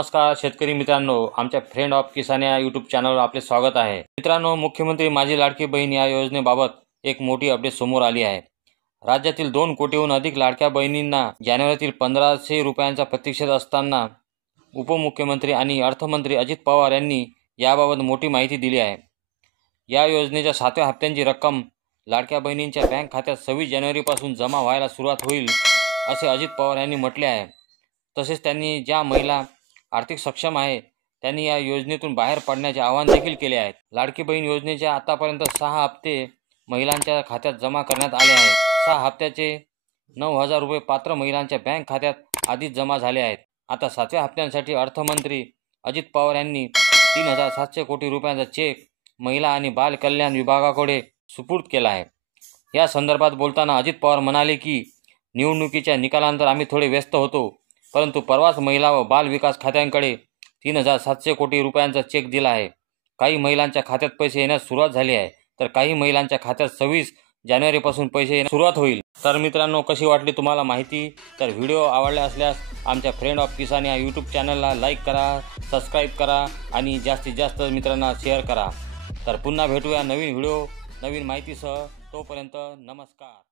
नमस्कार शेतकरी मित्रांनो, आमच्या फ्रेंड ऑफ किसान या यूट्यूब चॅनलवर आपले स्वागत आहे। मित्रांनो, मुख्यमंत्री माझी लाडकी बहीण या योजनेबाबत एक मोठी अपडेट समोर आली आहे। राज्यातील 2 कोटीहून अधिक लाडक्या बहिणींना जानेवारीतील 1500 रुपयांचा प्रतीक्षेत असताना उपमुख्यमंत्री आणि अर्थमंत्री अजित पवार यांनी याबाबत मोठी माहिती दिली आहे। या योजनेच्या 7व्या हप्त्याची रक्कम लाडक्या बहिणींच्या बँक खात्यात 26 जानेवारीपासून जमा व्हायला सुरुवात होईल असे अजित पवार यांनी म्हटले आहे। तसेच त्यांनी ज्या महिला आर्थिक सक्षम आहे त्यांनी या योजनेतून बाहेर पडण्याचे आवाहन देखील केले आहे। लाडकी बहीण योजनेचे आतापर्यंत 6 हप्ते महिलांच्या खात्यात जमा करण्यात आले आहेत। 6 हप्त्याचे 9000 रुपये पात्र महिलांच्या बँक खात्यात आधीच जमा झाले आहेत। आता 7व्या हप्त्यासाठी अर्थमंत्री अजित पवार यांनी 3700 कोटी रुपयांचा चेक महिला आणि बाल कल्याण विभागाकडे सुपूर्द केला आहे। या संदर्भात बोलताना अजित पवार म्हणाले की निवडणुकीच्या निकालानंतर आम्ही थोडे व्यस्त होतो, परंतु परवाच महिला व बाल विकास खात्यांकडे 3700 कोटी रुपयांचा चेक दिला आहे। काही महिलांच्या खात्यात पैसे येण्यास सुरुवात झाली आहे, तर काही महिलांच्या खात्यात 26 जानेवारीपासून पैसे येण्यास सुरुवात होईल। तर मित्रांनो, कशी वाटली तुम्हाला माहिती? तर व्हिडिओ आवडला असल्यास आमच्या फ्रेंड ऑफ किसान या यूट्यूब चॅनलला लाईक करा, सबस्क्राईब करा आणि जास्तीत जास्त मित्रांना शेअर करा। तर पुन्हा भेटूया नवीन व्हिडिओ नवीन माहितीसह। तोपर्यंत नमस्कार।